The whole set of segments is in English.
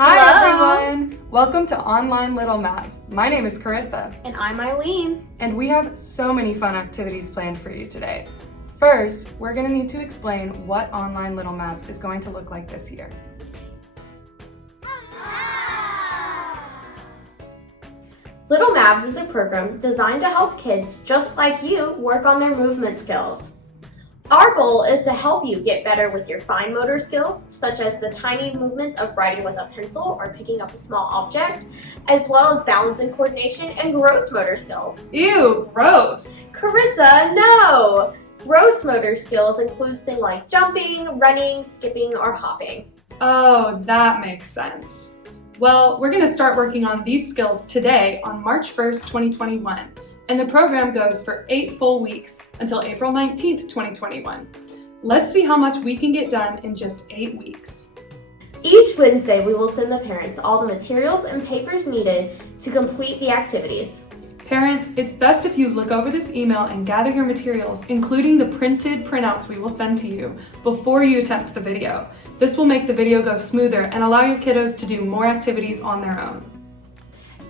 Hi everyone! Welcome to Online Little Mavs. My name is Carissa. And I'm Eileen. And we have so many fun activities planned for you today. First, we're going to need to explain what Online Little Mavs is going to look like this year. Little Mavs is a program designed to help kids just like you work on their movement skills. Our goal is to help you get better with your fine motor skills, such as the tiny movements of writing with a pencil or picking up a small object, as well as balance and coordination and gross motor skills. Ew, gross! Carissa, no! Gross motor skills includes things like jumping, running, skipping, or hopping. Oh, that makes sense. Well, we're going to start working on these skills today on March 1st, 2021. And the program goes for 8 full weeks until April 19th, 2021. Let's see how much we can get done in just 8 weeks. Each Wednesday, we will send the parents all the materials and papers needed to complete the activities. Parents, it's best if you look over this email and gather your materials, including the printed printouts we will send to you before you attempt the video. This will make the video go smoother and allow your kiddos to do more activities on their own.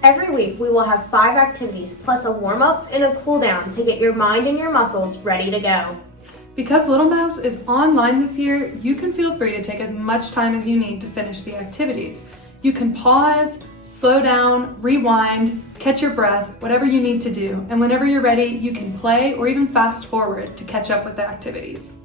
Every week, we will have 5 activities plus a warm-up and a cool-down to get your mind and your muscles ready to go. Because Little Mavs is online this year, you can feel free to take as much time as you need to finish the activities. You can pause, slow down, rewind, catch your breath, whatever you need to do. And whenever you're ready, you can play or even fast forward to catch up with the activities.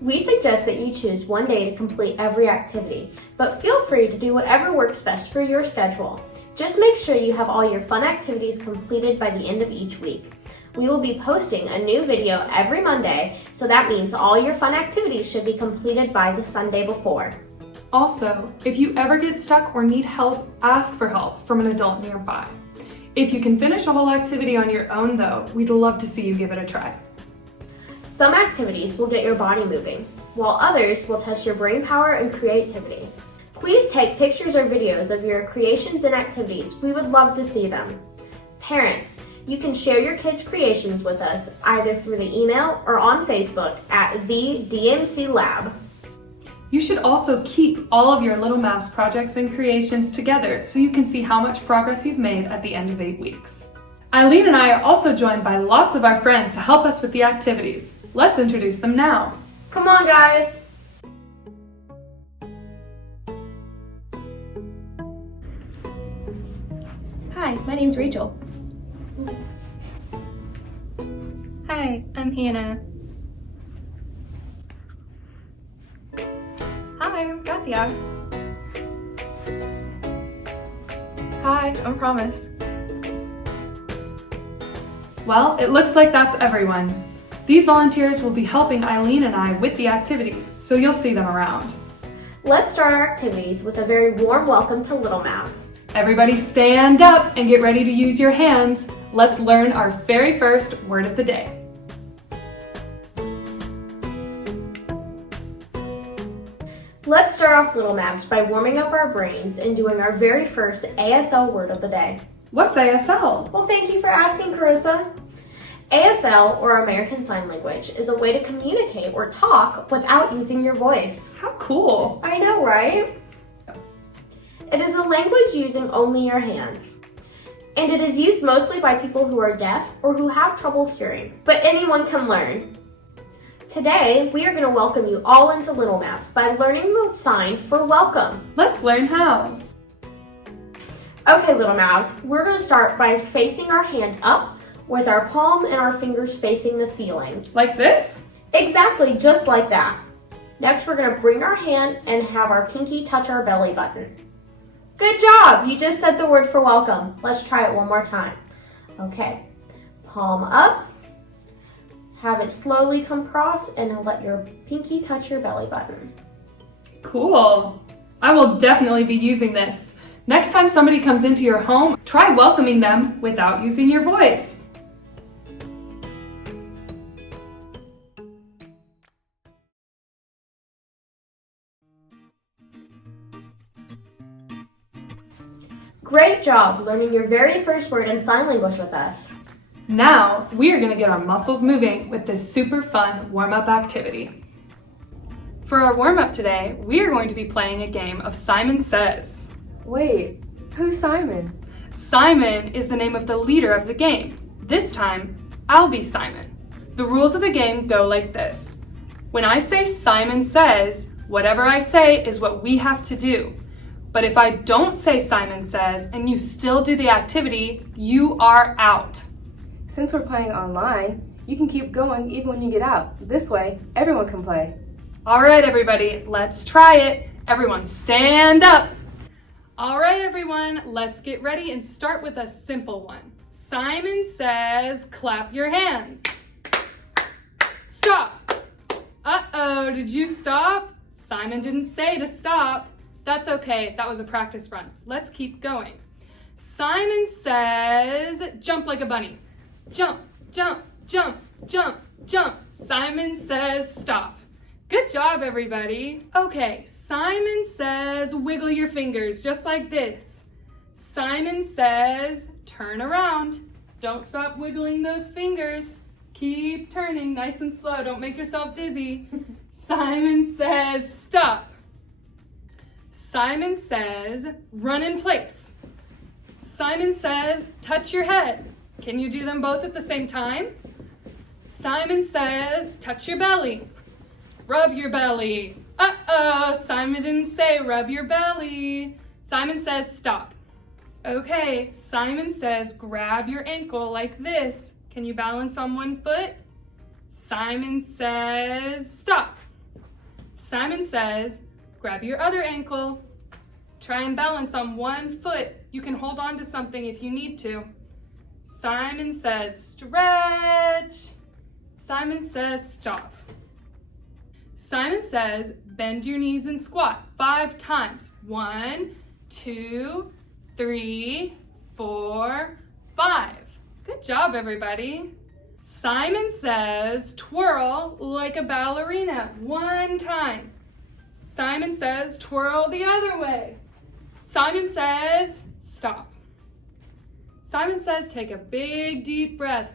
We suggest that you choose one day to complete every activity, but feel free to do whatever works best for your schedule. Just make sure you have all your fun activities completed by the end of each week. We will be posting a new video every Monday, so that means all your fun activities should be completed by the Sunday before. Also, if you ever get stuck or need help, ask for help from an adult nearby. If you can finish a whole activity on your own though, we'd love to see you give it a try. Some activities will get your body moving, while others will test your brain power and creativity. Please take pictures or videos of your creations and activities. We would love to see them. Parents, you can share your kids' creations with us either through the email or on Facebook at the DMC Lab. You should also keep all of your Little Mavs projects and creations together so you can see how much progress you've made at the end of 8 weeks. Eileen and I are also joined by lots of our friends to help us with the activities. Let's introduce them now. Come on, guys. Hi, my name's Rachel. Hi, I'm Hannah. Hi, I'm Katia. Hi, I'm Promise. Well, it looks like that's everyone. These volunteers will be helping Eileen and I with the activities, so you'll see them around. Let's start our activities with a very warm welcome to Little Mavs. Everybody stand up and get ready to use your hands. Let's learn our very first word of the day. Let's start off Little Mavs by warming up our brains and doing our very first ASL word of the day. What's ASL? Well, thank you for asking, Carissa. ASL, or American Sign Language, is a way to communicate or talk without using your voice. How cool. I know, right? It is a language using only your hands. And it is used mostly by people who are deaf or who have trouble hearing, but anyone can learn. Today, we are going to welcome you all into Little Mavs by learning the sign for welcome. Let's learn how. Okay, Little Mavs, we're going to start by facing our hand up with our palm and our fingers facing the ceiling. Like this? Exactly, just like that. Next, we're going to bring our hand and have our pinky touch our belly button. Good job! You just said the word for welcome. Let's try it one more time. Okay, palm up. Have it slowly come across and let your pinky touch your belly button. Cool. I will definitely be using this. Next time somebody comes into your home, try welcoming them without using your voice. Great job learning your very first word in sign language with us. Now, we are going to get our muscles moving with this super fun warm-up activity. For our warm-up today, we are going to be playing a game of Simon Says. Wait, who's Simon? Simon is the name of the leader of the game. This time, I'll be Simon. The rules of the game go like this. When I say Simon says, whatever I say is what we have to do. But if I don't say Simon says and you still do the activity, you are out. Since we're playing online, you can keep going even when you get out. This way, everyone can play. All right, everybody, let's try it. Everyone stand up. All right, everyone, let's get ready and start with a simple one. Simon says, clap your hands. Stop. Uh-oh, did you stop? Simon didn't say to stop. That's okay, that was a practice run. Let's keep going. Simon says, jump like a bunny. Jump, jump, jump, jump, jump. Simon says, stop. Good job, everybody. Okay, Simon says, wiggle your fingers just like this. Simon says, turn around. Don't stop wiggling those fingers. Keep turning nice and slow. Don't make yourself dizzy. Simon says, stop. Simon says, run in place. Simon says, touch your head. Can you do them both at the same time? Simon says, touch your belly. Rub your belly. Uh-oh, Simon didn't say rub your belly. Simon says stop. Okay, Simon says grab your ankle like this. Can you balance on one foot? Simon says stop. Simon says grab your other ankle. Try and balance on one foot. You can hold on to something if you need to. Simon says stretch. Simon says stop. Simon says, bend your knees and squat 5 times. 1, 2, 3, 4, 5. Good job, everybody. Simon says, twirl like a ballerina 1 time. Simon says, twirl the other way. Simon says, stop. Simon says, take a big, deep breath.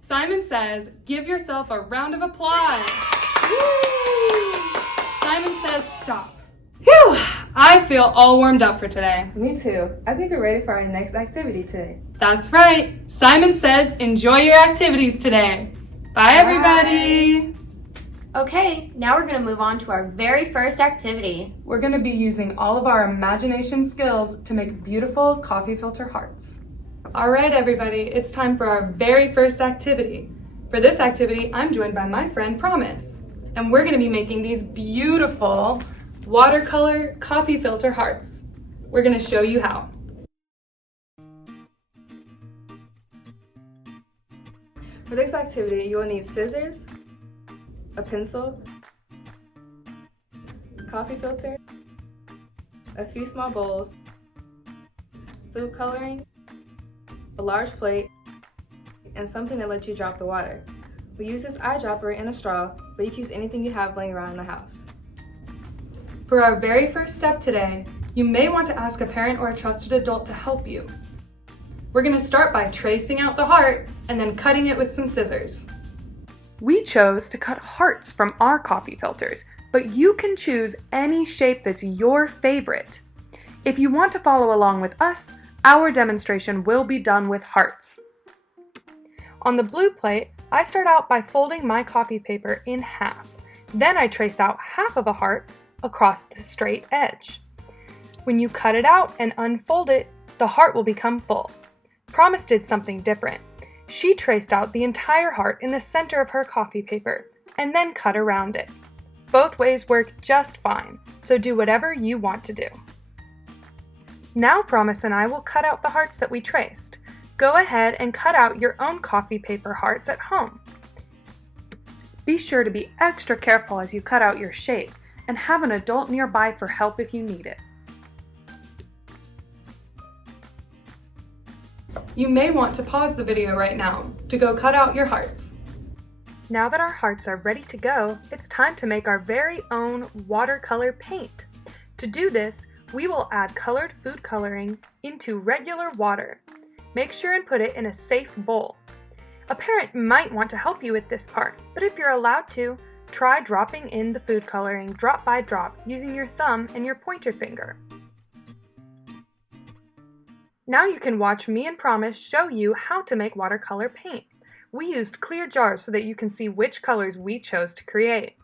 Simon says, give yourself a round of applause. Woo! Simon says, stop. Phew, I feel all warmed up for today. Me too. I think we're ready for our next activity today. That's right. Simon says, enjoy your activities today. Bye, everybody. Okay, now we're going to move on to our very first activity. We're going to be using all of our imagination skills to make beautiful coffee filter hearts. All right, everybody, it's time for our very first activity. For this activity, I'm joined by my friend Promise, and we're going to be making these beautiful watercolor coffee filter hearts. We're going to show you how. For this activity, you will need scissors, a pencil, coffee filter, a few small bowls, food coloring, a large plate, and something that lets you drop the water. We use this eyedropper and a straw, but you can use anything you have laying around in the house. For our very first step today, you may want to ask a parent or a trusted adult to help you. We're going to start by tracing out the heart and then cutting it with some scissors. We chose to cut hearts from our coffee filters, but you can choose any shape that's your favorite. If you want to follow along with us, our demonstration will be done with hearts. On the blue plate, I start out by folding my coffee paper in half. Then I trace out half of a heart across the straight edge. When you cut it out and unfold it, the heart will become full. Promise did something different. She traced out the entire heart in the center of her coffee paper and then cut around it. Both ways work just fine, so do whatever you want to do. Now Promise and I will cut out the hearts that we traced. Go ahead and cut out your own coffee paper hearts at home. Be sure to be extra careful as you cut out your shape and have an adult nearby for help if you need it. You may want to pause the video right now to go cut out your hearts. Now that our hearts are ready to go, it's time to make our very own watercolor paint. To do this, we will add colored food coloring into regular water. Make sure and put it in a safe bowl. A parent might want to help you with this part, but if you're allowed to, Try dropping in the food coloring drop by drop using your thumb and your pointer finger. Now you can watch me and Promise show you how to make watercolor paint. We used clear jars so that you can see which colors we chose to create.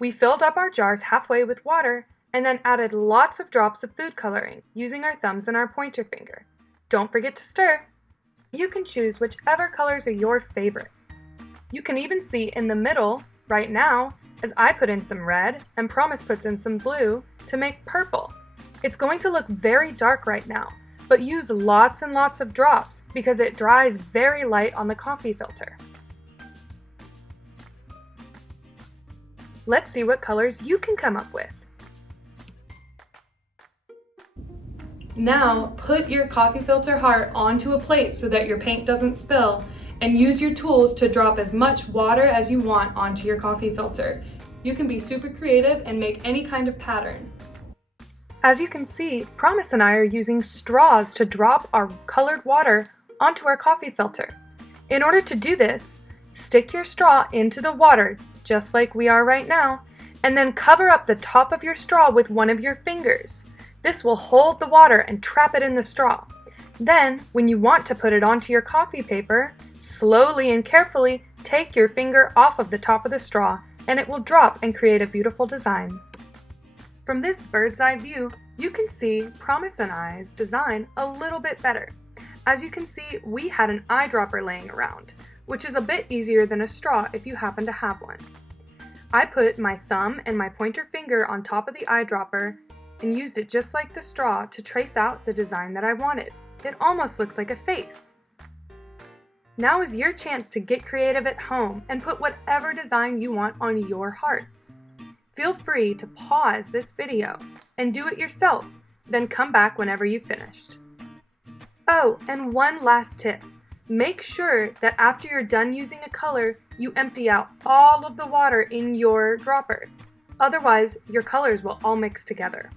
We filled up our jars halfway with water and then added lots of drops of food coloring using our thumbs and our pointer finger. Don't forget to stir. You can choose whichever colors are your favorite. You can even see in the middle, right now, as I put in some red and Promise puts in some blue to make purple. It's going to look very dark right now, but use lots and lots of drops because it dries very light on the coffee filter. Let's see what colors you can come up with. Now, put your coffee filter heart onto a plate so that your paint doesn't spill, and use your tools to drop as much water as you want onto your coffee filter. You can be super creative and make any kind of pattern. As you can see, Promise and I are using straws to drop our colored water onto our coffee filter. In order to do this, stick your straw into the water, just like we are right now, and then cover up the top of your straw with one of your fingers. This will hold the water and trap it in the straw. Then, when you want to put it onto your coffee paper, slowly and carefully take your finger off of the top of the straw and it will drop and create a beautiful design. From this bird's eye view, you can see Promise and I's design a little bit better. As you can see, we had an eyedropper laying around, which is a bit easier than a straw if you happen to have one. I put my thumb and my pointer finger on top of the eyedropper and used it just like the straw to trace out the design that I wanted. It almost looks like a face. Now is your chance to get creative at home and put whatever design you want on your hearts. Feel free to pause this video and do it yourself, then come back whenever you've finished. Oh, and one last tip. Make sure that after you're done using a color, you empty out all of the water in your dropper. Otherwise, your colors will all mix together.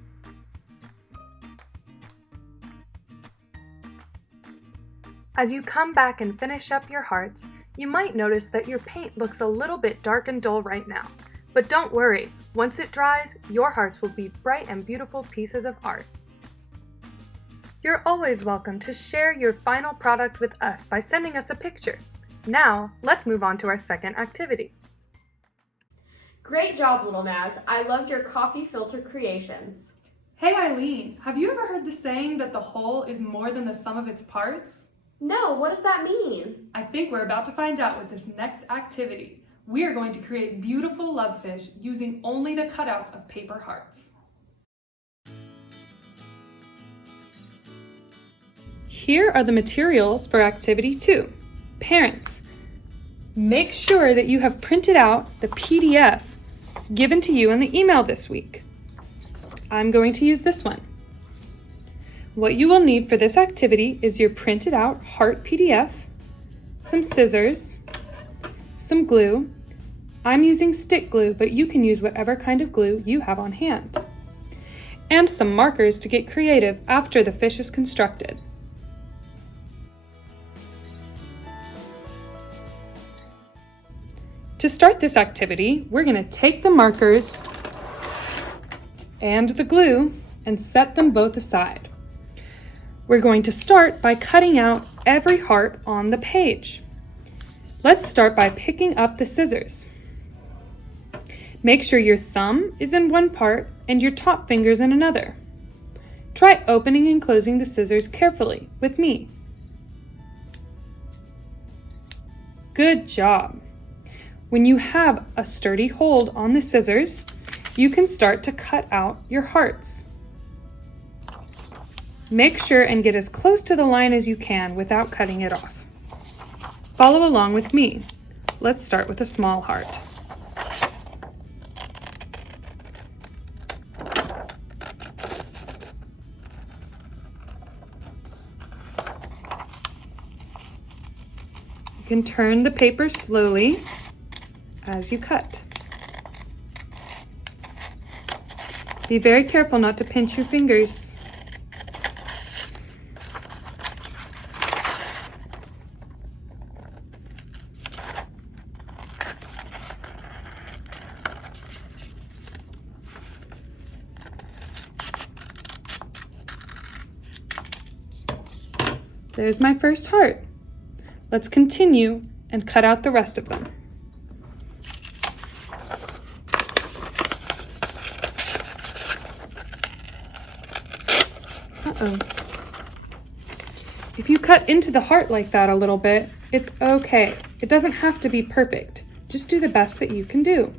As you come back and finish up your hearts, you might notice that your paint looks a little bit dark and dull right now. But don't worry, once it dries, your hearts will be bright and beautiful pieces of art. You're always welcome to share your final product with us by sending us a picture. Now, let's move on to our second activity. Great job, Little Mavs. I loved your coffee filter creations. Hey Eileen, have you ever heard the saying that the whole is more than the sum of its parts? No, what does that mean? I think we're about to find out with this next activity. We are going to create beautiful love fish using only the cutouts of paper hearts. Here are the materials for activity 2. Parents, make sure that you have printed out the PDF given to you in the email this week. I'm going to use this one. What you will need for this activity is your printed out heart PDF, some scissors, some glue. I'm using stick glue, but you can use whatever kind of glue you have on hand. And some markers to get creative after the fish is constructed. To start this activity, we're going to take the markers and the glue and set them both aside. We're going to start by cutting out every heart on the page. Let's start by picking up the scissors. Make sure your thumb is in one part and your top finger's in another. Try opening and closing the scissors carefully with me. Good job. When you have a sturdy hold on the scissors, you can start to cut out your hearts. Make sure and get as close to the line as you can without cutting it off. Follow along with me. Let's start with a small heart. You can turn the paper slowly as you cut. Be very careful not to pinch your fingers. There's my first heart. Let's continue and cut out the rest of them. Uh-oh. If you cut into the heart like that a little bit, it's okay. It doesn't have to be perfect. Just do the best that you can do.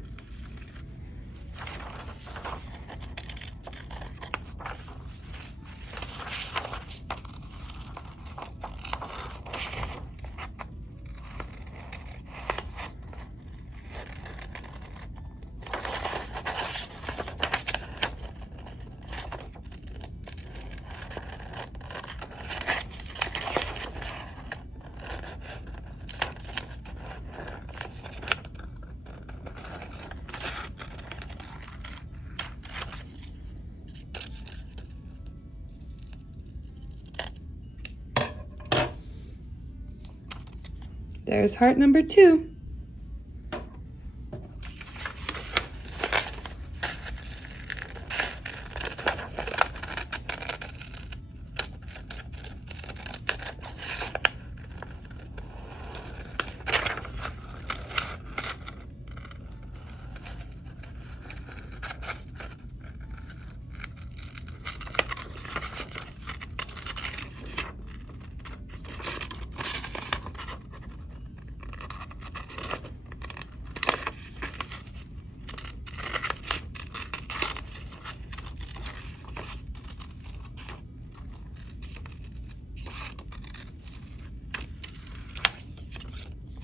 There's heart number 2.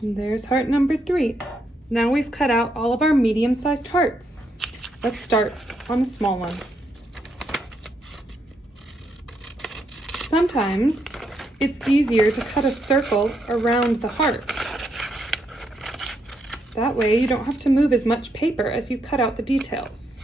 And there's heart number 3. Now we've cut out all of our medium-sized hearts. Let's start on the small one. Sometimes it's easier to cut a circle around the heart. That way you don't have to move as much paper as you cut out the details.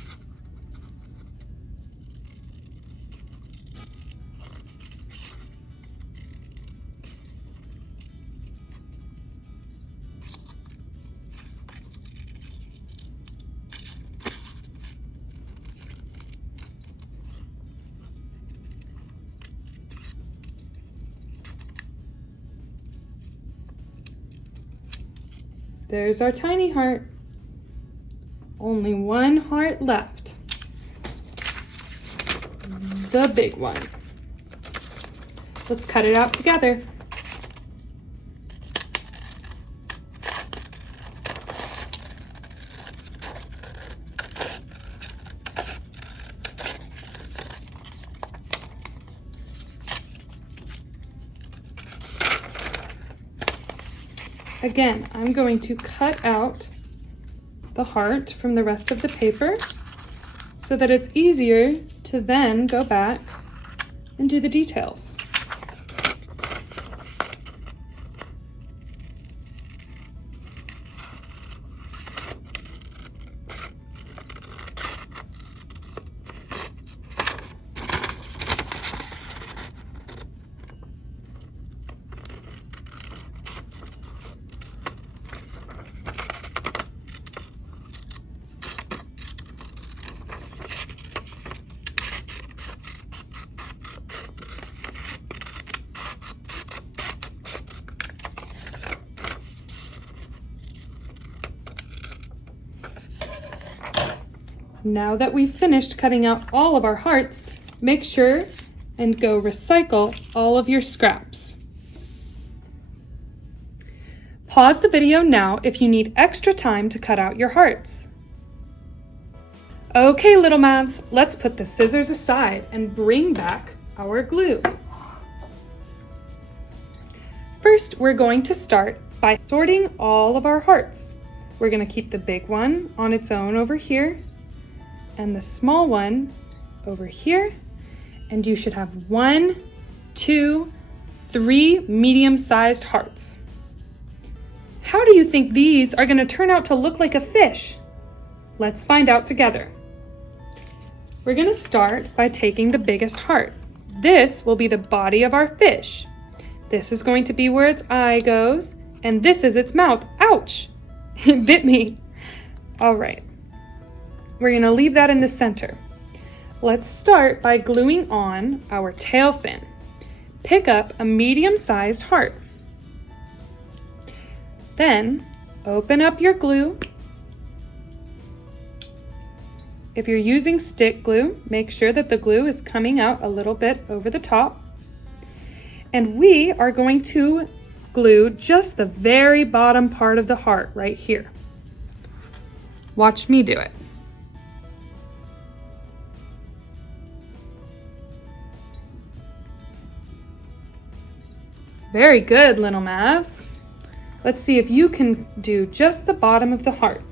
There's our tiny heart. Only one heart left. The big one. Let's cut it out together. Again, I'm going to cut out the heart from the rest of the paper so that it's easier to then go back and do the details. Now that we've finished cutting out all of our hearts, make sure and go recycle all of your scraps. Pause the video now if you need extra time to cut out your hearts. Okay, Little Mavs, let's put the scissors aside and bring back our glue. First, we're going to start by sorting all of our hearts. We're going to keep the big one on its own over here, and the small one over here, and you should have 1, 2, 3 medium-sized hearts. How do you think these are going to turn out to look like a fish? Let's find out together. We're going to start by taking the biggest heart. This will be the body of our fish. This is going to be where its eye goes, and this is its mouth. Ouch! It bit me. All right. We're going to leave that in the center. Let's start by gluing on our tail fin. pick up a medium-sized heart. Then open up your glue. If you're using stick glue, make sure that the glue is coming out a little bit over the top. And we are going to glue just the very bottom part of the heart right here. Watch me do it. Very good, Little Mavs. Let's see if you can do just the bottom of the heart.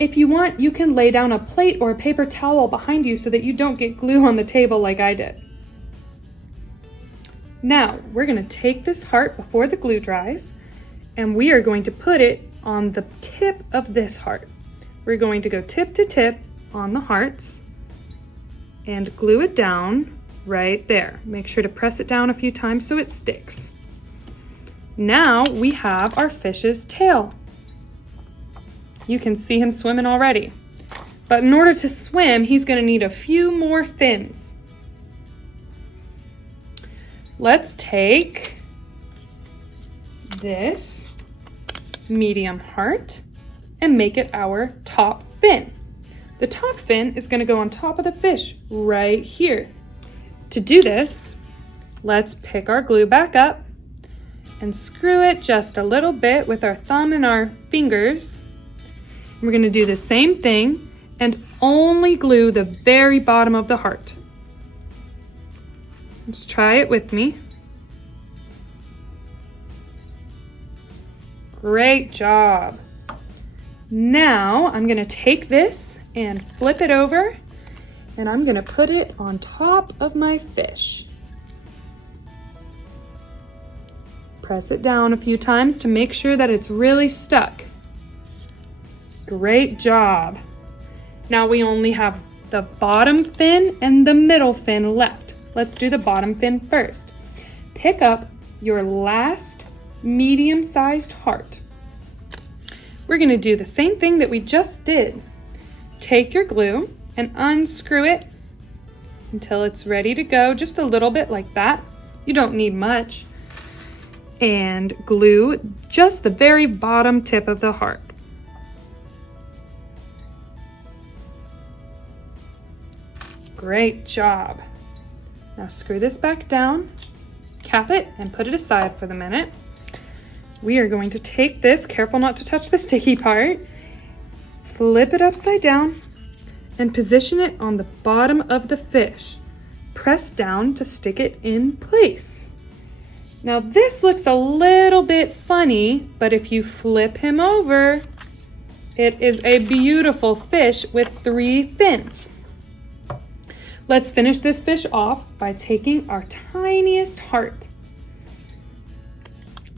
If you want, you can lay down a plate or a paper towel behind you so that you don't get glue on the table like I did. Now, we're going to take this heart before the glue dries, and we are going to put it on the tip of this heart. We're going to go tip to tip on the hearts and glue it down right there. Make sure to press it down a few times so it sticks. Now we have our fish's tail. You can see him swimming already. But in order to swim, he's going to need a few more fins. Let's take this medium heart and make it our top fin. The top fin is going to go on top of the fish right here. To do this, let's pick our glue back up and screw it just a little bit with our thumb and our fingers. We're going to do the same thing and only glue the very bottom of the heart. Let's try it with me. Great job. Now I'm going to take this and flip it over, and I'm going to put it on top of my fish. Press it down a few times to make sure that it's really stuck. Great job. Now we only have the bottom fin and the middle fin left. Let's do the bottom fin first. Pick up your last medium-sized heart. We're going to do the same thing that we just did. Take your glue and unscrew it until it's ready to go, just a little bit like that. You don't need much. And glue just the very bottom tip of the heart. Great job. Now screw this back down, cap it, and put it aside for the minute. We are going to take this, careful not to touch the sticky part, flip it upside down, and position it on the bottom of the fish. Press down to stick it in place. Now this looks a little bit funny, but if you flip him over, it is a beautiful fish with 3 fins. Let's finish this fish off by taking our tiniest heart.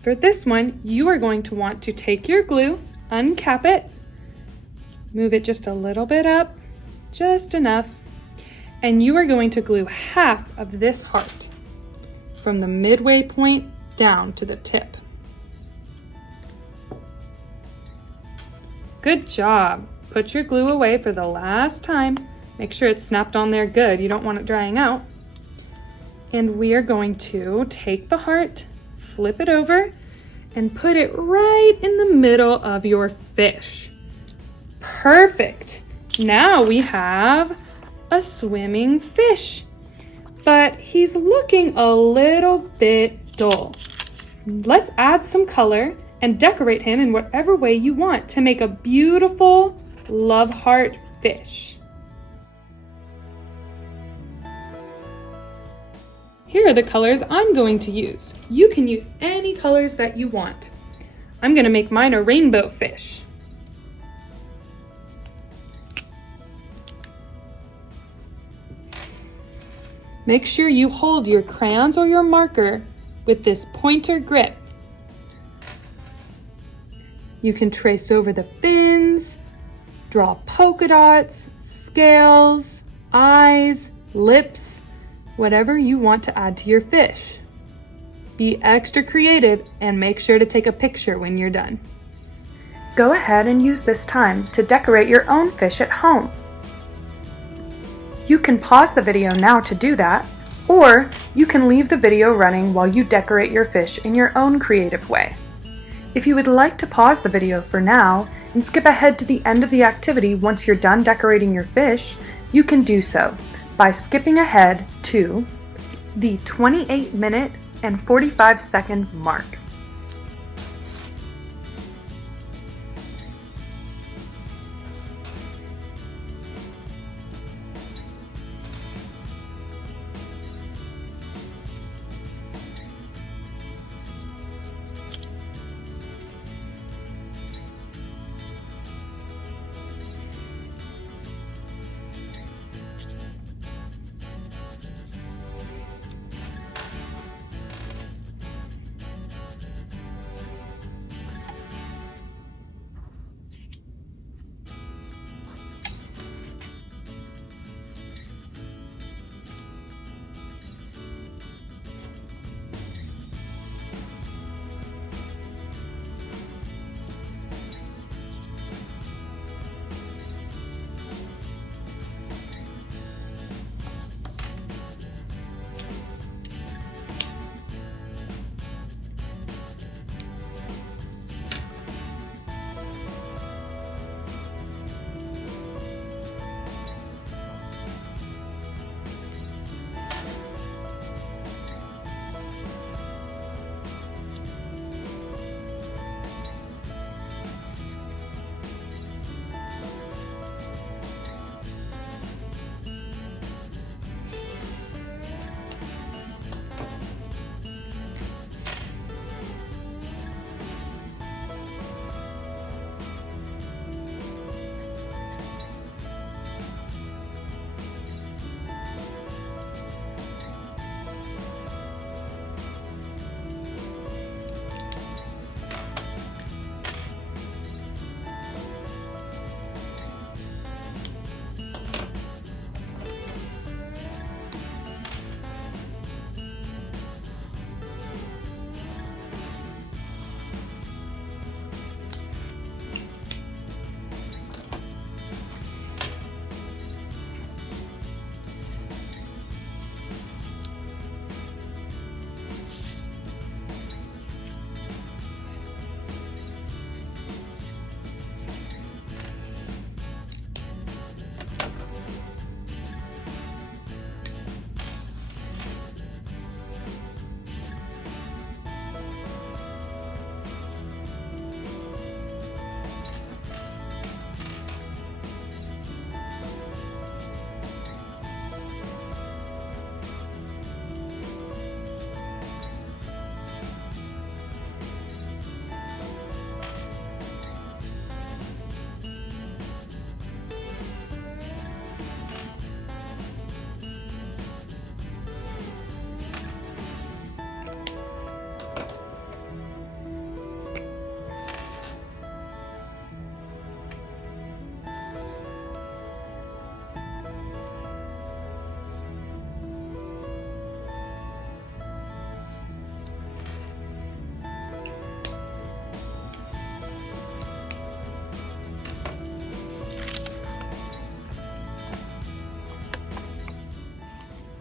For this one, you are going to want to take your glue, uncap it, move it just a little bit up, just enough, and you are going to glue half of this heart from the midway point down to the tip. Good job. Put your glue away for the last time. Make sure it's snapped on there good. You don't want it drying out. And we are going to take the heart, flip it over, and put it right in the middle of your fish. Perfect. Now we have a swimming fish, but he's looking a little bit dull. Let's add some color and decorate him in whatever way you want to make a beautiful love heart fish. Here are the colors I'm going to use. You can use any colors that you want. I'm going to make mine a rainbow fish. Make sure you hold your crayons or your marker with this pointer grip. You can trace over the fins, draw polka dots, scales, eyes, lips, whatever you want to add to your fish. Be extra creative and make sure to take a picture when you're done. Go ahead and use this time to decorate your own fish at home. You can pause the video now to do that, Or you can leave the video running while you decorate your fish in your own creative way. If you would like to pause the video for now and skip ahead to the end of the activity once you're done decorating your fish, you can do so by skipping ahead to the 28-minute and 45-second mark.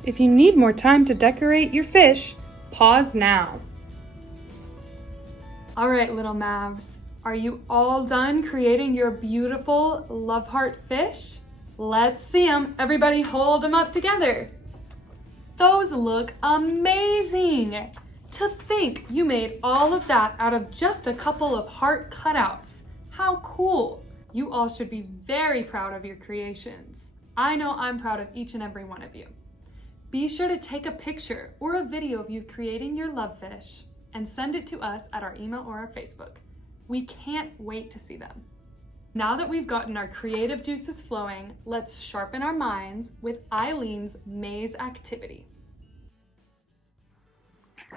If you need more time to decorate your fish, pause now. All right, little Mavs, are you all done creating your beautiful love heart fish? Let's see them. Everybody hold them up together. Those look amazing. To think you made all of that out of just a couple of heart cutouts. How cool. You all should be very proud of your creations. I know I'm proud of each and every one of you. Be sure to take a picture or a video of you creating your love fish and send it to us at our email or our Facebook. We can't wait to see them. Now that we've gotten our creative juices flowing, let's sharpen our minds with Eileen's maze activity.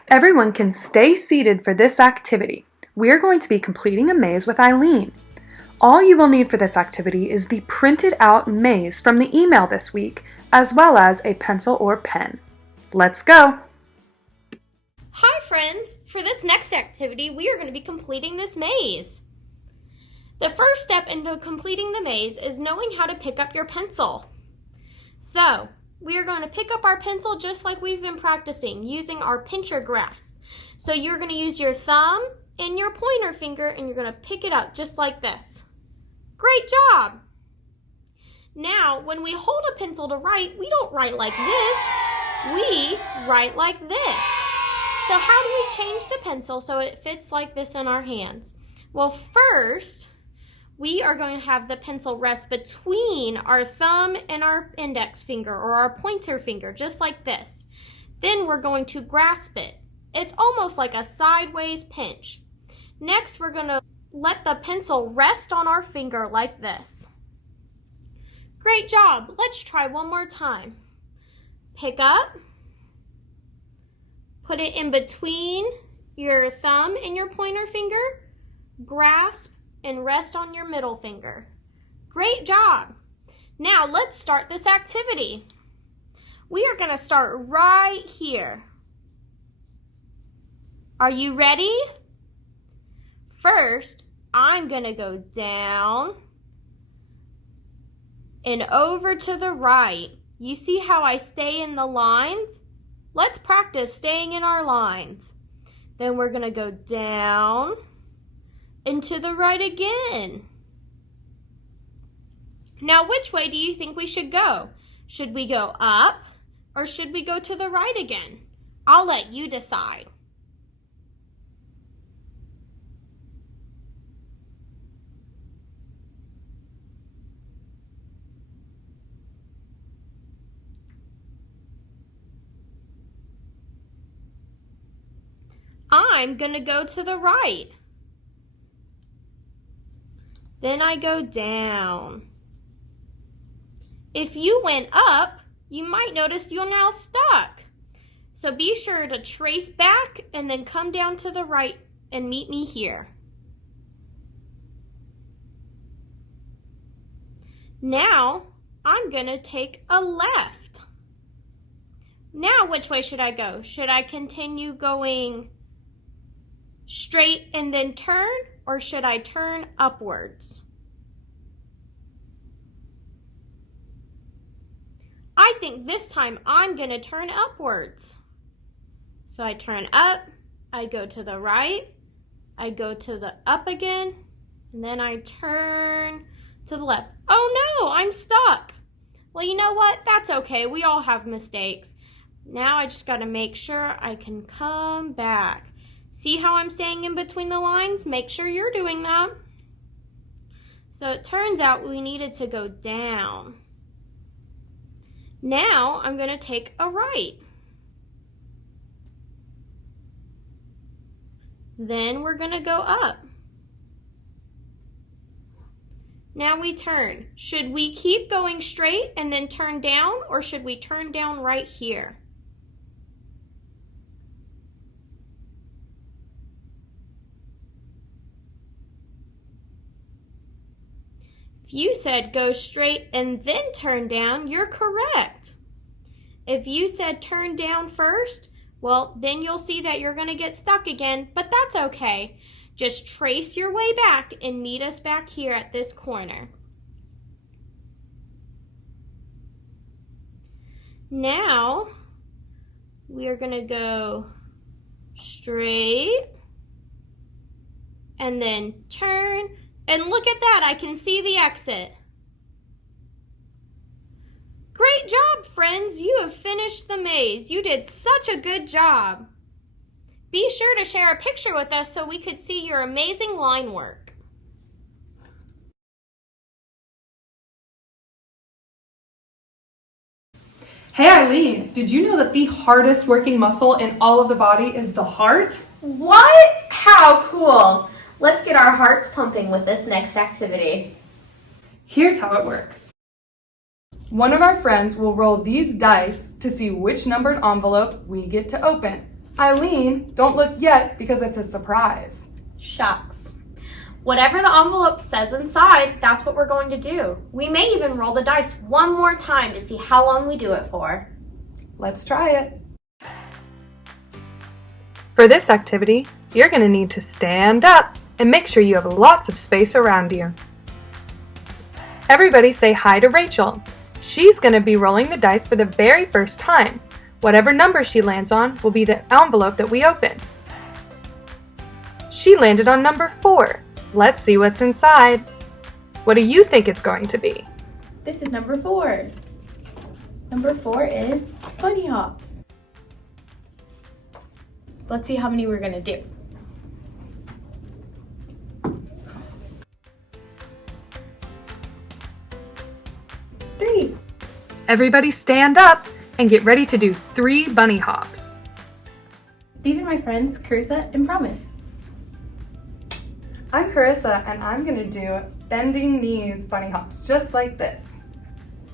Everyone can stay seated for this activity. We are going to be completing a maze with Eileen. All you will need for this activity is the printed out maze from the email this week, as well as a pencil or pen. Let's go! Hi friends! For this next activity, we are going to be completing this maze. The first step into completing the maze is knowing how to pick up your pencil. So, we are going to pick up our pencil just like we've been practicing, using our pincher grasp. So you're going to use your thumb and your pointer finger, and you're going to pick it up just like this. Great job! Now, when we hold a pencil to write, we don't write like this. We write like this. So how do we change the pencil so it fits like this in our hands? Well, first, we are going to have the pencil rest between our thumb and our index finger or our pointer finger, just like this. Then we're going to grasp it. It's almost like a sideways pinch. Next, we're going to let the pencil rest on our finger like this. Great job. Let's try one more time. Pick up, put it in between your thumb and your pointer finger, grasp, and rest on your middle finger. Great job. Now let's start this activity. We are going to start right here. Are you ready? First, I'm going to go down and over to the right. You see how I stay in the lines? Let's practice staying in our lines. Then we're going to go down and to the right again. Now, which way do you think we should go? Should we go up or should we go to the right again? I'll let you decide. I'm going to go to the right. Then I go down. If you went up, you might notice you're now stuck. So be sure to trace back and then come down to the right and meet me here. Now, I'm going to take a left. Now, which way should I go? Should I continue going straight and then turn, or should I turn upwards? I think this time I'm going to turn upwards. So I turn up, I go to the right, I go to the up again, and then I turn to the left. Oh no, I'm stuck. Well, you know what? That's okay. We all have mistakes. Now I just got to make sure I can come back. See how I'm staying in between the lines? Make sure you're doing that. So it turns out we needed to go down. Now I'm going to take a right. Then we're going to go up. Now we turn. Should we keep going straight and then turn down, or should we turn down right here? If you said go straight and then turn down, you're correct. If you said turn down first, well, then you'll see that you're going to get stuck again, but that's okay. Just trace your way back and meet us back here at this corner. Now, we are going to go straight and then turn. And look at that, I can see the exit. Great job, friends. You have finished the maze. You did such a good job. Be sure to share a picture with us so we could see your amazing line work. Hey Eileen, did you know that the hardest working muscle in all of the body is the heart? What? How cool! Let's get our hearts pumping with this next activity. Here's how it works. One of our friends will roll these dice to see which numbered envelope we get to open. Eileen, don't look yet because it's a surprise. Shucks. Whatever the envelope says inside, that's what we're going to do. We may even roll the dice one more time to see how long we do it for. Let's try it. For this activity, you're going to need to stand up and make sure you have lots of space around you. Everybody say hi to Rachel. She's going to be rolling the dice for the very first time. Whatever number she lands on will be the envelope that we open. She landed on number 4. Let's see what's inside. What do you think it's going to be? This is number 4. Number 4 is bunny hops. Let's see how many we're gonna do. 3. Everybody stand up and get ready to do 3 bunny hops. These are my friends, Carissa and Promise. I'm Carissa and I'm going to do bending knees bunny hops just like this.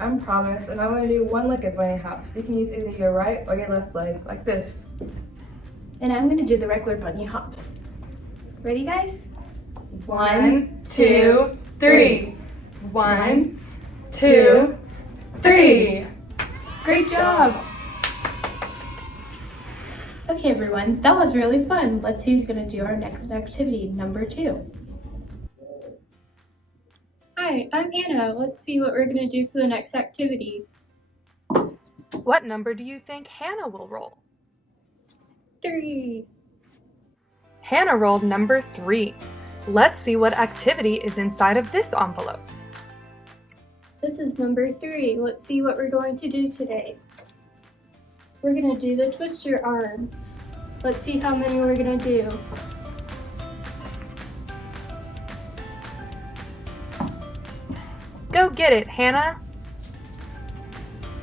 I'm Promise, and I'm going to do one-legged bunny hops. You can use either your right or your left leg, like this. And I'm gonna do the regular bunny hops. Ready, guys? 1, 2, 3. 1, 2, 3. Great job! Okay, everyone, that was really fun. Let's see who's gonna do our next activity, number 2. Hi, I'm Hannah. Let's see what we're going to do for the next activity. What number do you think Hannah will roll? 3. Hannah rolled number 3. Let's see what activity is inside of this envelope. This is number 3. Let's see what we're going to do today. We're going to do the twist your arms. Let's see how many we're going to do. Go get it, Hannah.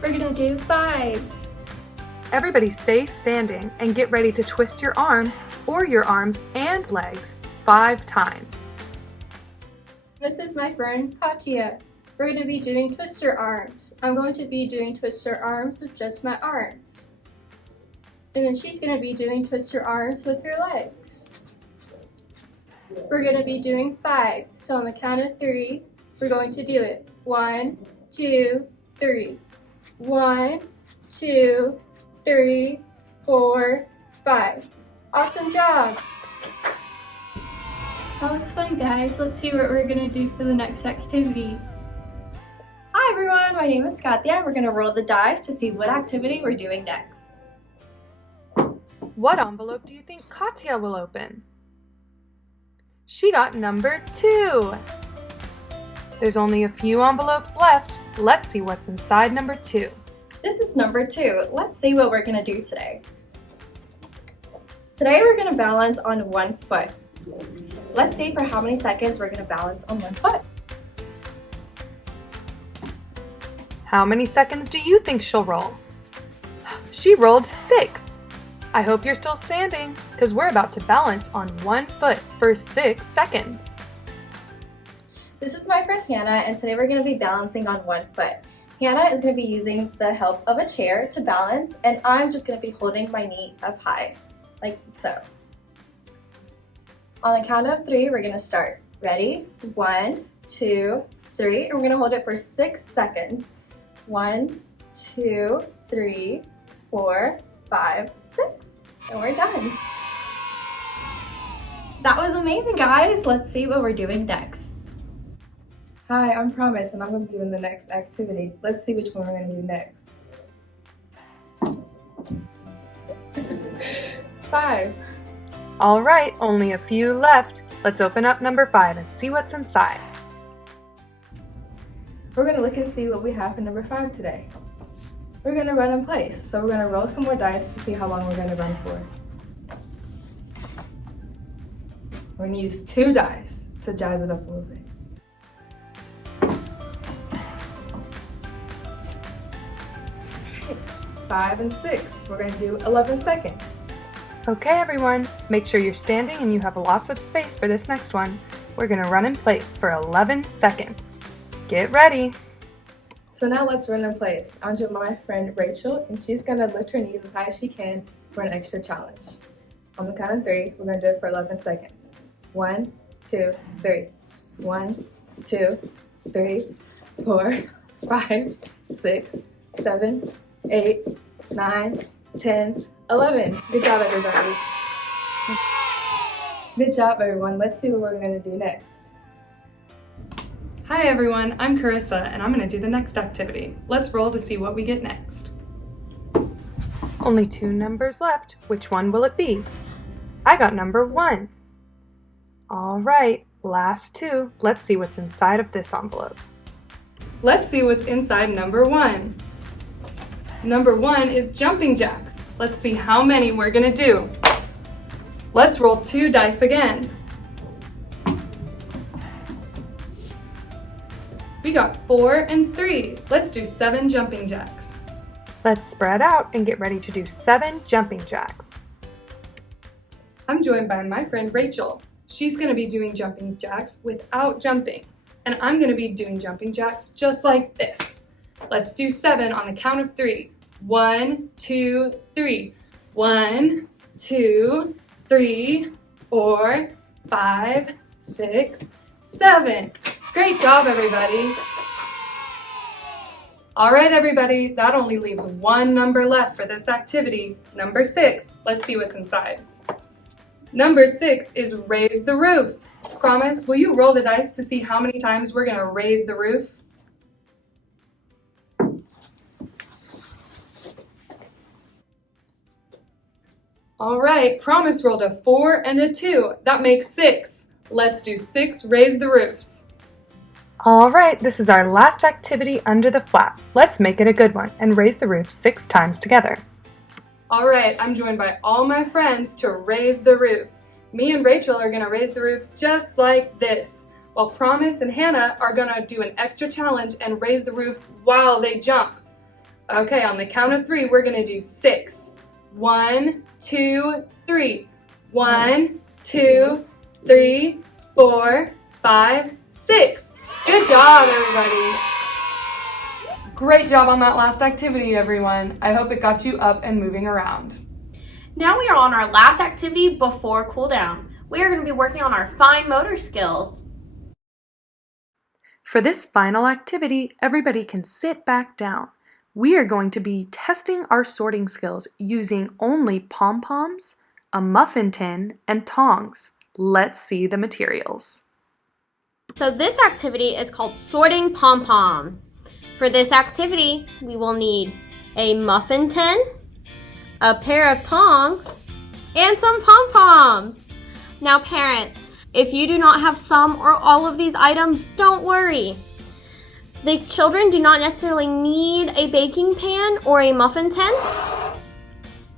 We're going to do 5. Everybody stay standing and get ready to twist your arms or your arms and legs 5 times. This is my friend Katya. We're going to be doing twister arms. I'm going to be doing twister arms with just my arms. And then she's going to be doing twister arms with her legs. We're going to be doing 5. So on the count of 3, we're going to do it. 1, 2, 3. 1, 2, 3, 4, 5. Awesome job! That was fun, guys. Let's see what we're going to do for the next activity. Hi, everyone. My name is Katya. We're gonna roll the dice to see what activity we're doing next. What envelope do you think Katya will open? She got number 2. There's only a few envelopes left. Let's see what's inside number 2. This is number 2. Let's see what we're gonna do today. Today we're gonna balance on one foot. Let's see for how many seconds we're gonna balance on one foot. How many seconds do you think she'll roll? She rolled 6. I hope you're still standing because we're about to balance on one foot for 6 seconds. This is my friend Hannah, and today we're going to be balancing on one foot. Hannah is going to be using the help of a chair to balance, and I'm just going to be holding my knee up high, like so. On the count of 3, we're going to start. Ready? 1, 2, 3, and we're going to hold it for 6 seconds. 1, 2, 3, 4, 5, 6, and we're done. That was amazing, guys. Let's see what we're doing next. Hi, I'm Promise, and I'm going to be doing the next activity. Let's see which one we're going to do next. 5. All right, only a few left. Let's open up number 5 and see what's inside. We're going to look and see what we have for number 5 today. We're going to run in place, so we're going to roll some more dice to see how long we're going to run for. We're going to use 2 dice to jazz it up a little bit. 5 and 6. We're going to do 11 seconds. Okay, everyone, make sure you're standing and you have lots of space for this next one. We're going to run in place for 11 seconds. Get ready. So now let's run in place. I'm joined by my friend Rachel, and she's going to lift her knees as high as she can for an extra challenge. On the count of 3, we're going to do it for 11 seconds. 1, 2, 3. 1, 2, 3, 4, 5, 6, 7, 8, 9, 10, 11. Good job, everybody. Good job, everyone. Let's see what we're going to do next. Hi everyone, I'm Carissa and I'm going to do the next activity. Let's roll to see what we get next. Only 2 numbers left. Which one will it be? I got number 1. All right, last 2. Let's see what's inside of this envelope. Let's see what's inside number 1. Number 1 is jumping jacks. Let's see how many we're going to do. Let's roll 2 dice again. We got 4 and 3. Let's do 7 jumping jacks. Let's spread out and get ready to do 7 jumping jacks. I'm joined by my friend Rachel. She's going to be doing jumping jacks without jumping. And I'm going to be doing jumping jacks just like this. Let's do 7 on the count of 3. 1, 2, 3. 1, 2, 3, 4, 5, 6, 7. Great job, everybody. All right, everybody, that only leaves 1 number left for this activity. Number 6. Let's see what's inside. Number 6 is raise the roof. Promise, will you roll the dice to see how many times we're going to raise the roof? All right, Promise rolled a 4 and a 2. That makes 6. Let's do 6 raise the roofs. All right, this is our last activity under the flap. Let's make it a good one and raise the roof 6 times together. All right, I'm joined by all my friends to raise the roof. Me and Rachel are gonna raise the roof just like this, while Promise and Hannah are gonna do an extra challenge and raise the roof while they jump. Okay, on the count of 3, we're gonna do 6. 1, 2, 3. 1, 2, 3, 4, 5, 6. Good job, everybody. Great job on that last activity, everyone. I hope it got you up and moving around. Now we are on our last activity before cool down. We are going to be working on our fine motor skills. For this final activity, everybody can sit back down. We are going to be testing our sorting skills using only pom-poms, a muffin tin, and tongs. Let's see the materials. So this activity is called sorting pom-poms. For this activity, we will need a muffin tin, a pair of tongs, and some pom-poms. Now parents, if you do not have some or all of these items, don't worry. The children do not necessarily need a baking pan or a muffin tin.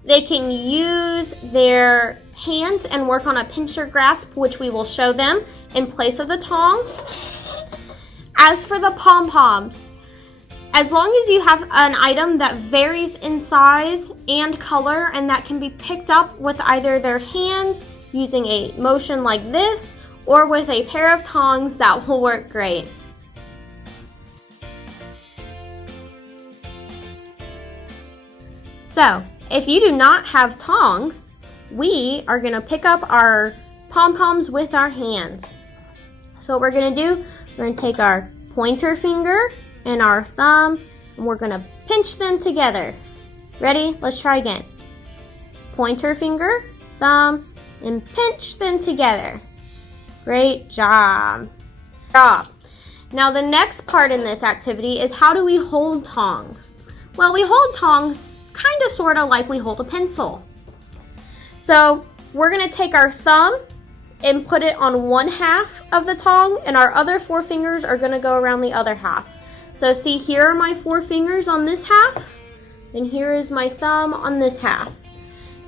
They can use their hands and work on a pincher grasp, which we will show them in place of the tongs. As for the pom-poms, as long as you have an item that varies in size and color and that can be picked up with either their hands using a motion like this or with a pair of tongs, that will work great. So, if you do not have tongs, we are going to pick up our pom-poms with our hands. So what we're going to do, we're going to take our pointer finger and our thumb, and we're going to pinch them together. Ready? Let's try again. Pointer finger, thumb, and pinch them together. Great job. Now the next part in this activity is how do we hold tongs? Well, we hold tongs kind of sort of like we hold a pencil. So we're going to take our thumb and put it on one half of the tong, and our other 4 fingers are going to go around the other half. So see, here are my 4 fingers on this half, and here is my thumb on this half.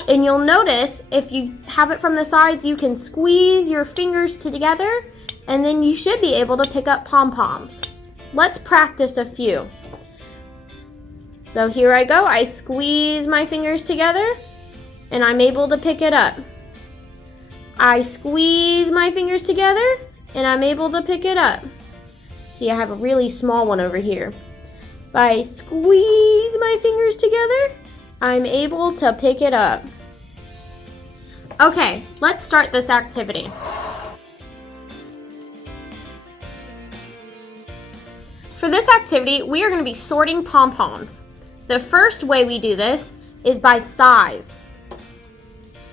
And you'll notice if you have it from the sides, you can squeeze your fingers together, and then you should be able to pick up pom-poms. Let's practice a few. So here I go, I squeeze my fingers together, and I'm able to pick it up. I squeeze my fingers together, and I'm able to pick it up. See, I have a really small one over here. If I squeeze my fingers together, I'm able to pick it up. Okay, let's start this activity. For this activity, we are going to be sorting pom-poms. The first way we do this is by size.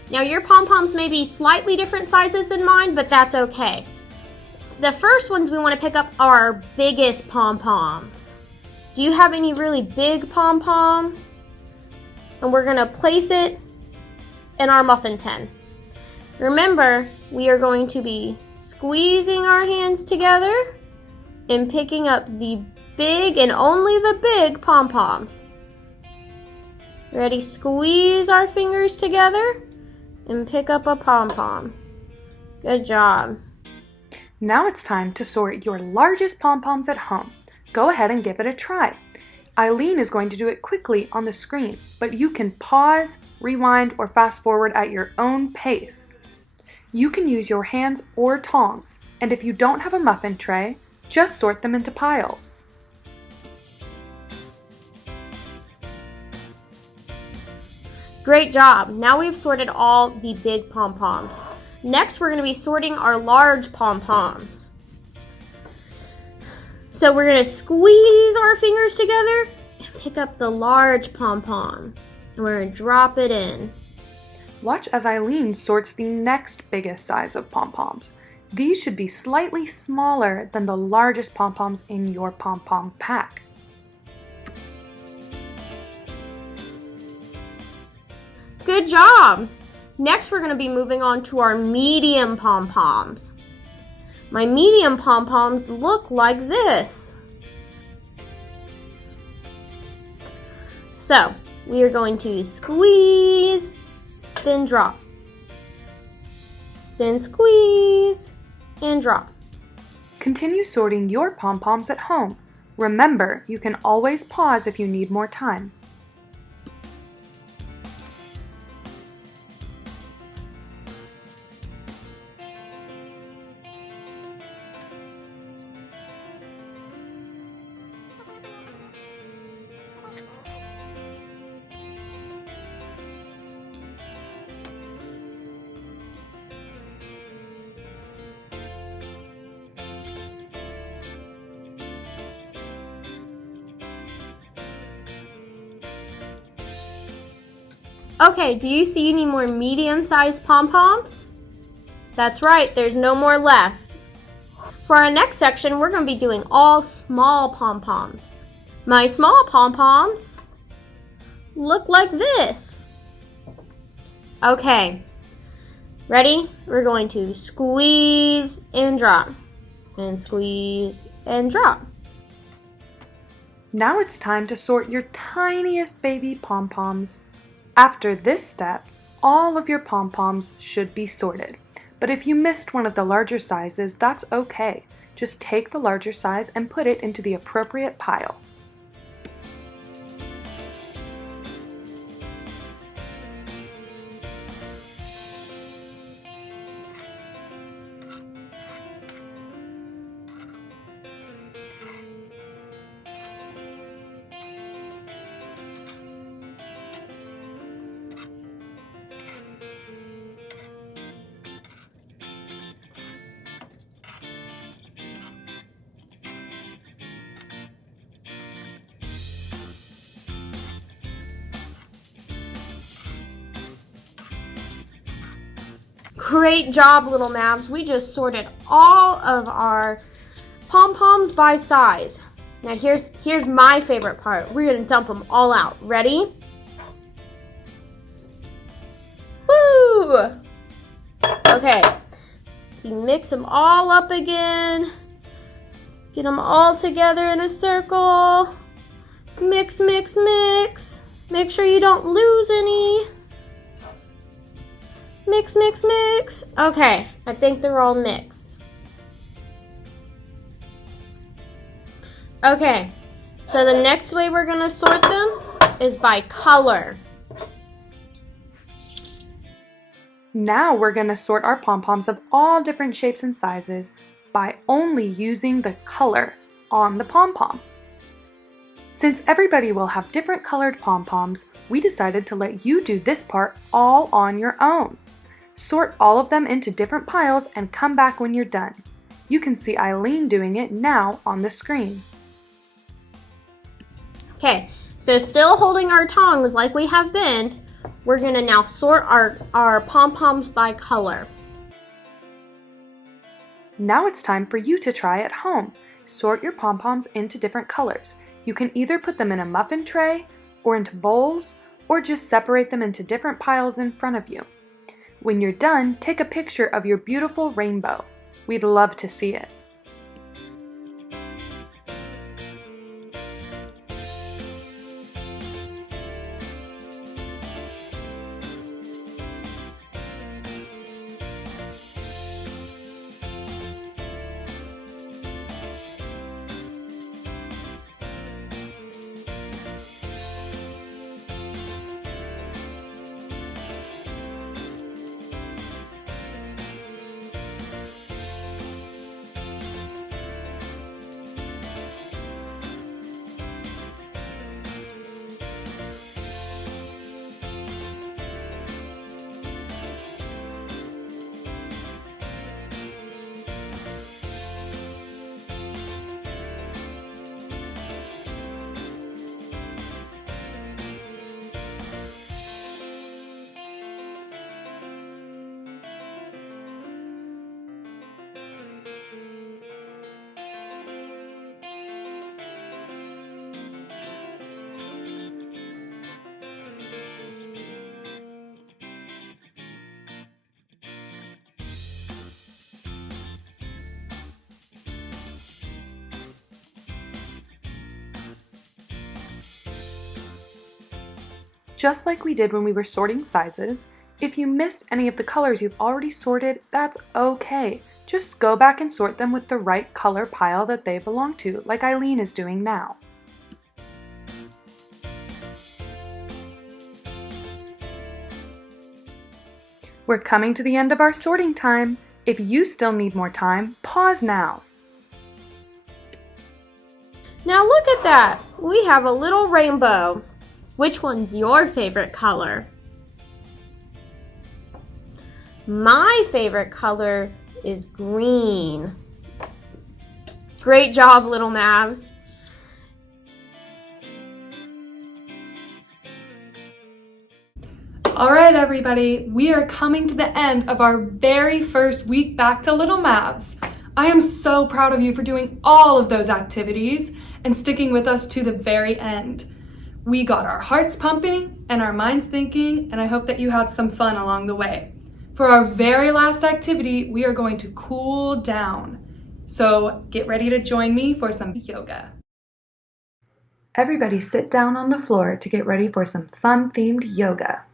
Now your pom-poms may be slightly different sizes than mine, but that's okay. the first ones we want to pick up are our biggest pom-poms. Do you have any really big pom-poms? And we're going to place it in our muffin tin. Remember, we are going to be squeezing our hands together and picking up the big and only the big pom-poms. Ready? Squeeze our fingers together and pick up a pom-pom. Good job. Now it's time to sort your largest pom-poms at home. Go ahead and give it a try. Eileen is going to do it quickly on the screen, but you can pause, rewind, or fast forward at your own pace. You can use your hands or tongs, and if you don't have a muffin tray, just sort them into piles. Great job. Now we've sorted all the big pom-poms. Next, we're going to be sorting our large pom-poms. So we're going to squeeze our fingers together and pick up the large pom-pom. And we're going to drop it in. Watch as Eileen sorts the next biggest size of pom-poms. These should be slightly smaller than the largest pom-poms in your pom-pom pack. Good job! Next, we're going to be moving on to our medium pom-poms. My medium pom-poms look like this. So, we are going to squeeze, then drop. Then squeeze and drop. Continue sorting your pom-poms at home. Remember, you can always pause if you need more time. Okay, do you see any more medium-sized pom-poms? That's right, there's no more left. For our next section, we're going to be doing all small pom-poms. My small pom-poms look like this. Okay, ready? We're going to squeeze and drop, and squeeze and drop. Now it's time to sort your tiniest baby pom-poms. After this step, all of your pom-poms should be sorted. But if you missed one of the larger sizes, that's okay. Just take the larger size and put it into the appropriate pile. Great job, Little Mavs. We just sorted all of our pom-poms by size. Now here's my favorite part. We're gonna dump them all out. Ready? Woo! Okay. So you mix them all up again. Get them all together in a circle. Mix, mix, mix. Make sure you don't lose any. Mix, mix, mix. Okay, I think they're all mixed. Okay, so the next way we're gonna sort them is by color. Now we're going to sort our pom-poms of all different shapes and sizes by only using the color on the pom-pom. Since everybody will have different colored pom-poms, we decided to let you do this part all on your own. Sort all of them into different piles and come back when you're done. You can see Eileen doing it now on the screen. Okay, so still holding our tongs like we have been, we're gonna now sort our pom-poms by color. Now it's time for you to try at home. Sort your pom-poms into different colors. You can either put them in a muffin tray or into bowls, or just separate them into different piles in front of you. When you're done, take a picture of your beautiful rainbow. We'd love to see it. Just like we did when we were sorting sizes, if you missed any of the colors you've already sorted, that's okay. Just go back and sort them with the right color pile that they belong to, like Eileen is doing now. We're coming to the end of our sorting time. If you still need more time, pause now. Now look at that! We have a little rainbow. Which one's your favorite color? My favorite color is green. Great job, Little Mavs. All right, everybody, we are coming to the end of our very first week back to Little Mavs. I am so proud of you for doing all of those activities and sticking with us to the very end. We got our hearts pumping and our minds thinking, and I hope that you had some fun along the way. For our very last activity, we are going to cool down. So get ready to join me for some yoga. Everybody sit down on the floor to get ready for some fun-themed yoga.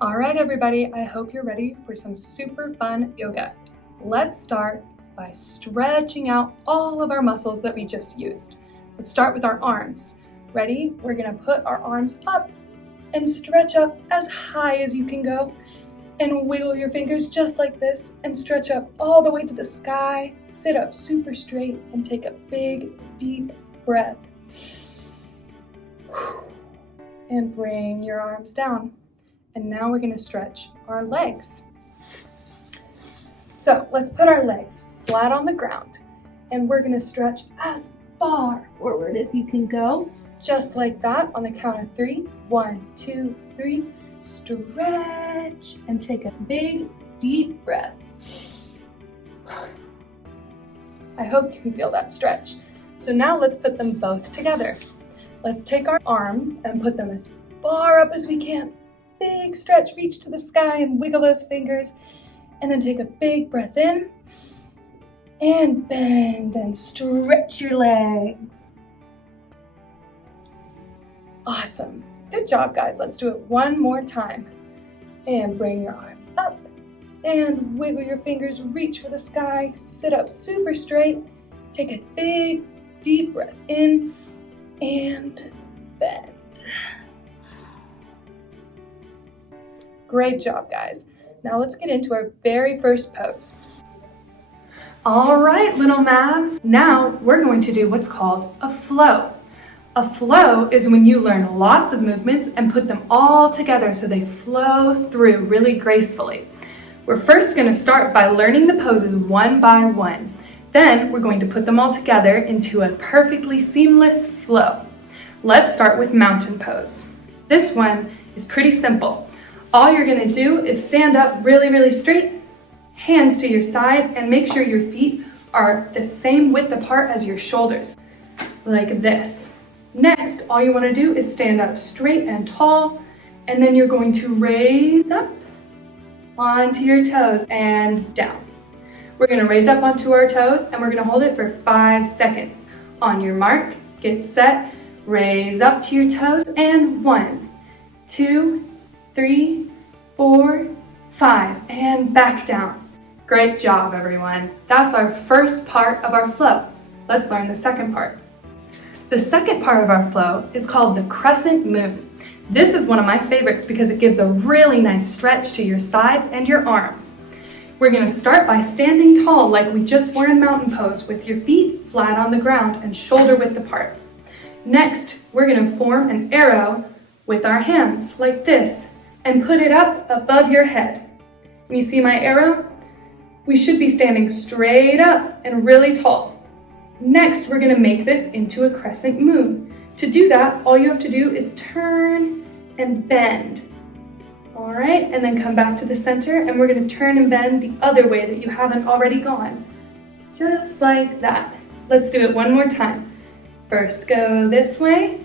All right, everybody, I hope you're ready for some super fun yoga. Let's start by stretching out all of our muscles that we just used. Let's start with our arms. Ready? We're gonna put our arms up and stretch up as high as you can go and wiggle your fingers just like this and stretch up all the way to the sky. Sit up super straight and take a big, deep breath. And bring your arms down. And now we're gonna stretch our legs. So let's put our legs flat on the ground and we're gonna stretch as far forward as you can go. Just like that on the count of 3. 1, 2, 3. Stretch and take a big, deep breath. I hope you can feel that stretch. So now let's put them both together. Let's take our arms and put them as far up as we can. Big stretch, reach to the sky and wiggle those fingers. And then take a big breath in and bend and stretch your legs. Awesome. Good job, guys. Let's do it one more time. And bring your arms up and wiggle your fingers, reach for the sky, sit up super straight, take a big, deep breath in and bend. Great job, guys. Now let's get into our very first pose. All right, Little Mavs. Now we're going to do what's called a flow. A flow is when you learn lots of movements and put them all together so they flow through really gracefully. We're first going to start by learning the poses one by one. Then we're going to put them all together into a perfectly seamless flow. Let's start with mountain pose. This one is pretty simple. All you're going to do is stand up really, really straight Hands to your side and make sure your feet are the same width apart as your shoulders, like this. Next, all you want to do is stand up straight and tall, and then you're going to raise up onto your toes and down. We're going to raise up onto our toes and we're going to hold it for 5 seconds. On your mark, get set, raise up to your toes, and 1, 2, 3, 4, 5, and back down. Great job, everyone. That's our first part of our flow. Let's learn the second part. The second part of our flow is called the crescent moon. This is one of my favorites because it gives a really nice stretch to your sides and your arms. We're going to start by standing tall like we just were in mountain pose with your feet flat on the ground and shoulder width apart. Next, we're going to form an arrow with our hands like this and put it up above your head. You see my arrow? We should be standing straight up and really tall. Next, we're going to make this into a crescent moon. To do that, all you have to do is turn and bend. All right, and then come back to the center, and we're going to turn and bend the other way that you haven't already gone. Just like that. Let's do it one more time. First, go this way.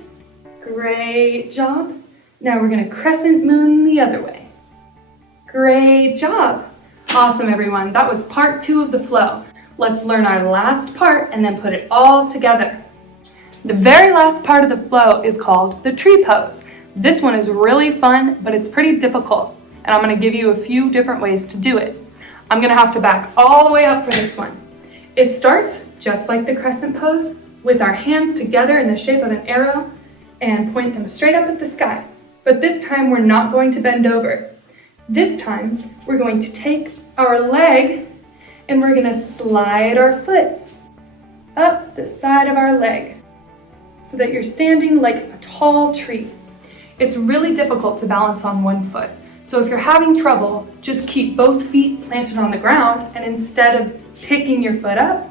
Great job. Now we're going to crescent moon the other way. Great job. Awesome, everyone. That was part 2 of the flow. Let's learn our last part and then put it all together. The very last part of the flow is called the tree pose. This one is really fun, but it's pretty difficult, and I'm going to give you a few different ways to do it. I'm going to have to back all the way up for this one. It starts just like the crescent pose, with our hands together in the shape of an arrow and point them straight up at the sky. But this time we're not going to bend over. This time we're going to take our leg and we're going to slide our foot up the side of our leg so that you're standing like a tall tree. It's really difficult to balance on one foot. So if you're having trouble, just keep both feet planted on the ground, and instead of picking your foot up,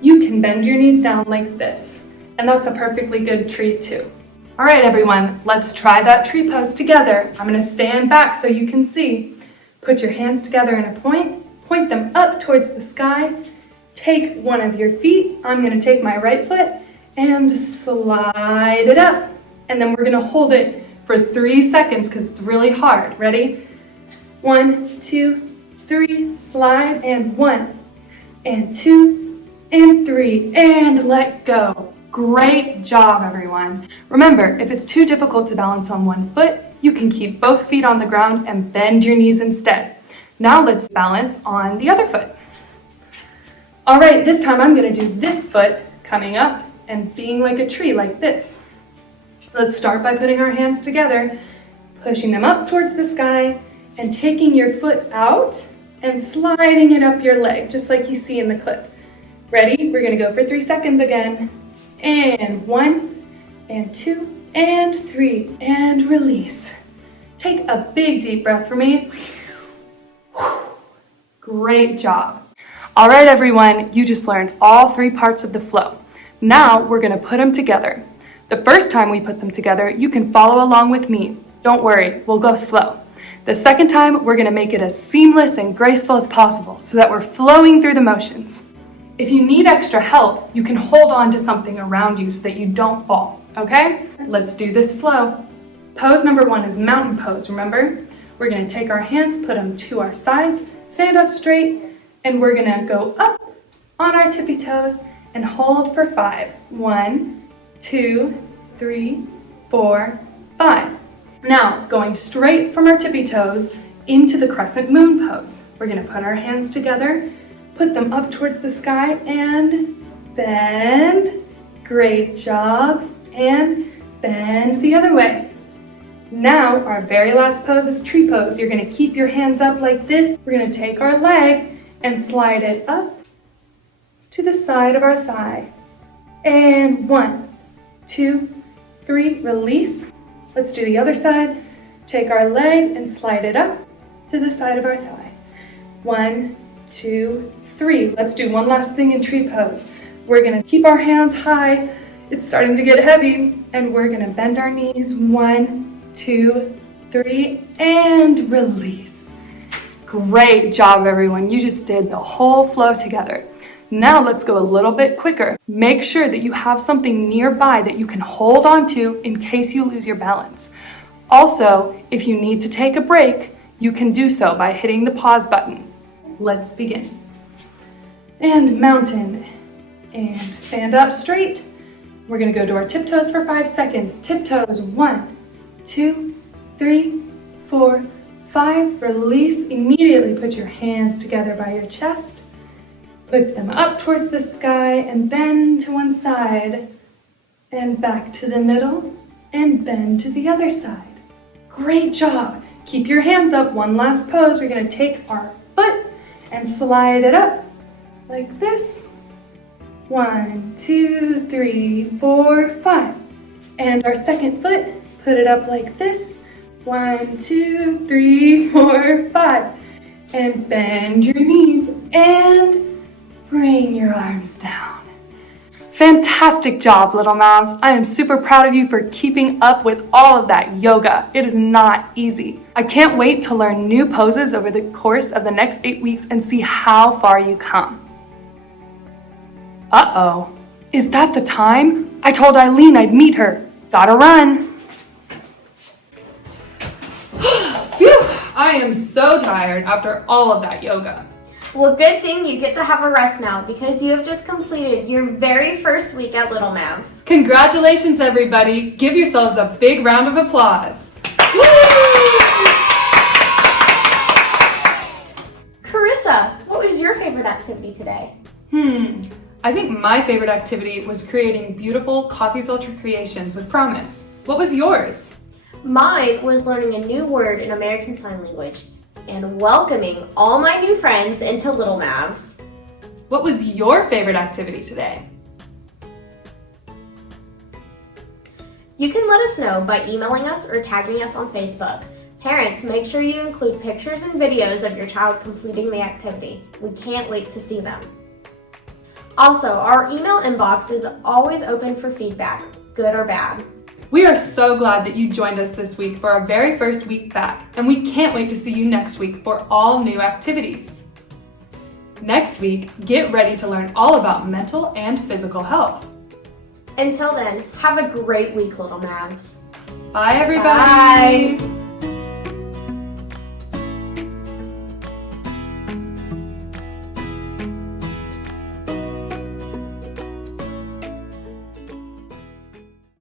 you can bend your knees down like this. And that's a perfectly good tree too. All right, everyone, let's try that tree pose together. I'm going to stand back so you can see. Put your hands together in a point them up towards the sky. Take one of your feet. I'm going to take my right foot and slide it up. And then we're going to hold it for 3 seconds because it's really hard. Ready? 1, 2, 3, slide, and 1, and 2, and 3, and let go. Great job, everyone. Remember, if it's too difficult to balance on one foot, you can keep both feet on the ground and bend your knees instead. Now let's balance on the other foot. All right, this time I'm going to do this foot coming up and being like a tree like this. Let's start by putting our hands together, pushing them up towards the sky, and taking your foot out and sliding it up your leg, just like you see in the clip. Ready? We're going to go for 3 seconds again. And 1, and 2, and 3, and release. Take a big deep breath for me. Great job. All right, everyone, you just learned all 3 parts of the flow. Now we're going to put them together. The first time we put them together, you can follow along with me. Don't worry, we'll go slow. The second time, we're going to make it as seamless and graceful as possible so that we're flowing through the motions. If you need extra help, you can hold on to something around you so that you don't fall, okay? Let's do this flow. Pose number 1 is mountain pose, remember? We're going to take our hands, put them to our sides, stand up straight, and we're going to go up on our tippy toes and hold for 5. 1, 2, 3, 4, 5. Now, going straight from our tippy toes into the crescent moon pose. We're going to put our hands together, put them up towards the sky, and bend. Great job. And bend the other way. Now, our very last pose is tree pose. You're going to keep your hands up like this. We're going to take our leg and slide it up to the side of our thigh. And 1, 2, 3, release. Let's do the other side. Take our leg and slide it up to the side of our thigh. 1, 2, 3. Let's do one last thing in tree pose. We're going to keep our hands high. It's starting to get heavy. And we're going to bend our knees. 1, 2, 3, and release. Great job, everyone. You just did the whole flow together. Now let's go a little bit quicker. Make sure that you have something nearby that you can hold on to in case you lose your balance. Also, if you need to take a break, you can do so by hitting the pause button. Let's begin. And mountain. And stand up straight. We're gonna go to our tiptoes for 5 seconds. Tiptoes, 1, 2, 3, 4, 5. Release. Immediately put your hands together by your chest. Put them up towards the sky and bend to one side and back to the middle and bend to the other side. Great job. Keep your hands up. One last pose. We're gonna take our foot and slide it up like this. 1, 2, 3, 4, 5. And our second foot, put it up like this. 1, 2, 3, 4, 5. And bend your knees and bring your arms down. Fantastic job, Little Mavs. I am super proud of you for keeping up with all of that yoga. It is not easy. I can't wait to learn new poses over the course of the next 8 weeks and see how far you come. Uh-oh, is that the time? I told Eileen I'd meet her. Gotta run. Phew, I am so tired after all of that yoga. Well, good thing you get to have a rest now because you have just completed your very first week at Little Mavs. Congratulations, everybody. Give yourselves a big round of applause. Carissa, what was your favorite activity today? I think my favorite activity was creating beautiful coffee filter creations with Promise. What was yours? Mine was learning a new word in American Sign Language and welcoming all my new friends into Little Mavs. What was your favorite activity today? You can let us know by emailing us or tagging us on Facebook. Parents, make sure you include pictures and videos of your child completing the activity. We can't wait to see them. Also, our email inbox is always open for feedback, good or bad. We are so glad that you joined us this week for our very first week back, and we can't wait to see you next week for all new activities. Next week, get ready to learn all about mental and physical health. Until then, have a great week, Little Mavs. Bye, everybody. Bye.